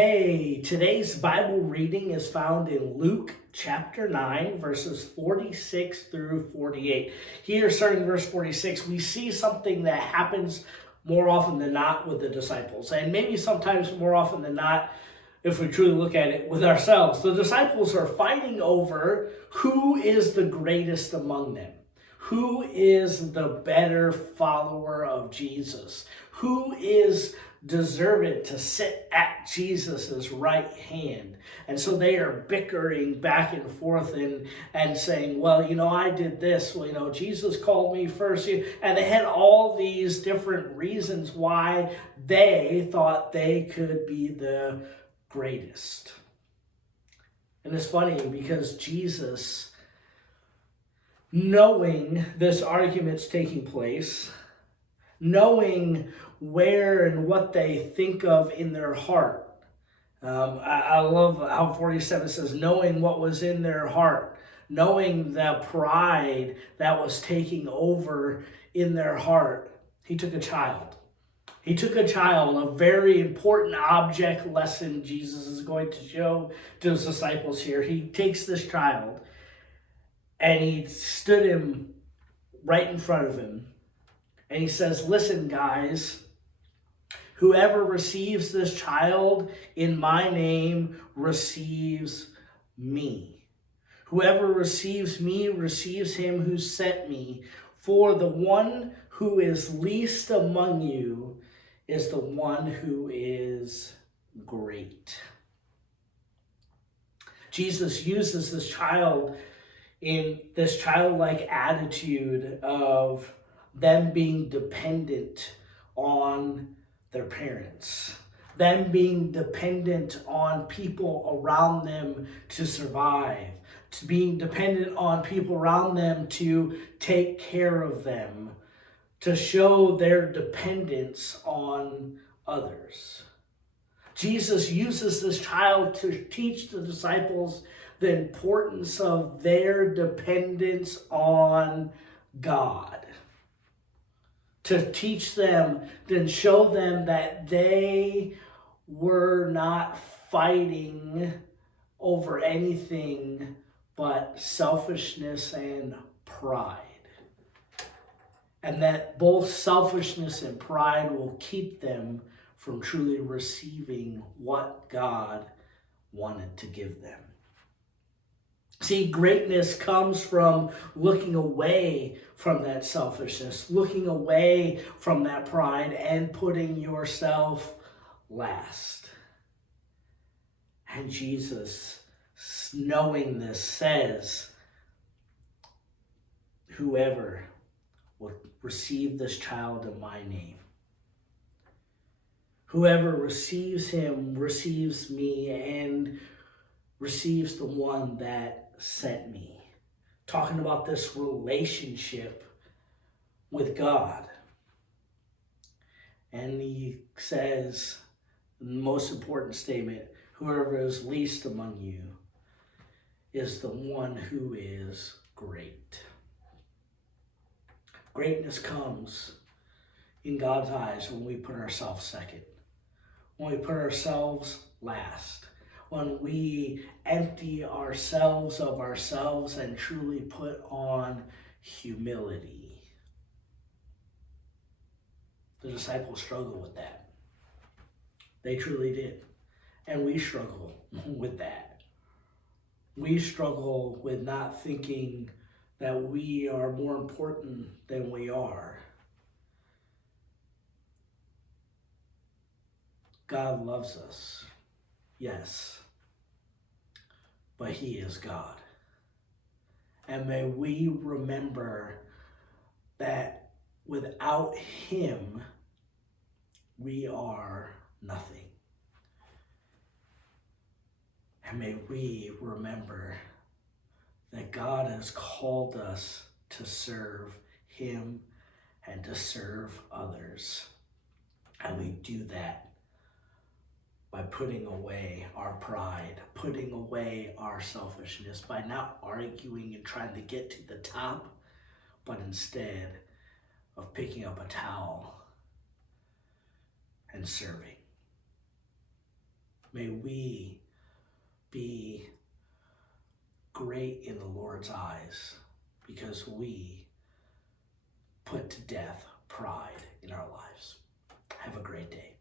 Hey, today's Bible reading is found in Luke chapter 9, verses 46 through 48. Here, starting in verse 46, we see something that happens more often than not with the disciples, and maybe sometimes more often than not, if we truly look at it, with ourselves. The disciples are fighting over who is the greatest among them. Who is the better follower of Jesus? Who is deserved to sit at Jesus's right hand? And so they are bickering back and forth and saying, well, I did this. Well, Jesus called me first. And they had all these different reasons why they thought they could be the greatest. And it's funny because Jesus, knowing this argument's taking place, knowing where and what they think of in their heart. I love how 47 says, knowing what was in their heart, knowing the pride that was taking over in their heart, he took a child. He took a child, a very important object lesson Jesus is going to show to his disciples here. He takes this child and he stood him right in front of him. And he says, listen, guys, whoever receives this child in my name receives me. Whoever receives me receives him who sent me. For the one who is least among you is the one who is great. Jesus uses this child in this childlike attitude of them being dependent on their parents, them being dependent on people around them to survive, to being dependent on people around them to take care of them, to show their dependence on others. Jesus uses this child to teach the disciples the importance of their dependence on God. To teach them, then show them that they were not fighting over anything but selfishness and pride. And that both selfishness and pride will keep them from truly receiving what God wanted to give them. See, greatness comes from looking away from that selfishness, looking away from that pride, and putting yourself last. And Jesus, knowing this, says, whoever will receive this child in my name, whoever receives him receives me and receives the one that sent me. Talking about this relationship with God. And he says, the most important statement, whoever is least among you is the one who is great. Greatness comes in God's eyes when we put ourselves second, when we put ourselves last, when we empty ourselves of ourselves and truly put on humility. The disciples struggled with that. They truly did. And we struggle with that. We struggle with not thinking that we are more important than we are. God loves us. Yes, but he is God. And may we remember that without him, we are nothing. And may we remember that God has called us to serve him and to serve others. And we do that by putting away our pride, putting away our selfishness, by not arguing and trying to get to the top, but instead of picking up a towel and serving. May we be great in the Lord's eyes because we put to death pride in our lives. Have a great day.